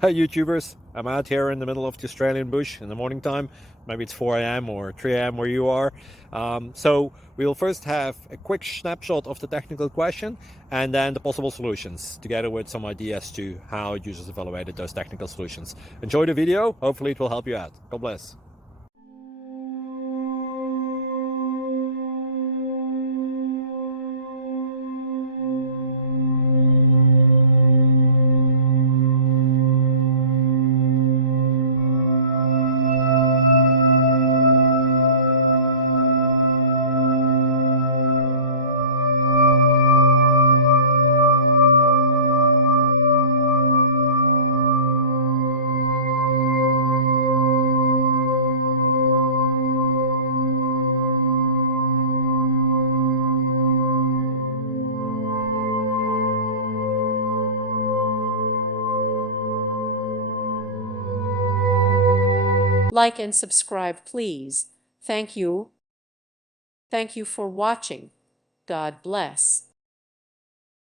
Hey YouTubers, I'm out here in the middle of the Australian bush in the morning time. Maybe it's 4 a.m. or 3 a.m. where you are. So we'll first have a quick snapshot of the technical question and then the possible solutions, together with some ideas to how users evaluated those technical solutions. Enjoy the video, hopefully it will help you out. God bless. Like and subscribe, please. Thank you. Thank you for watching. God bless.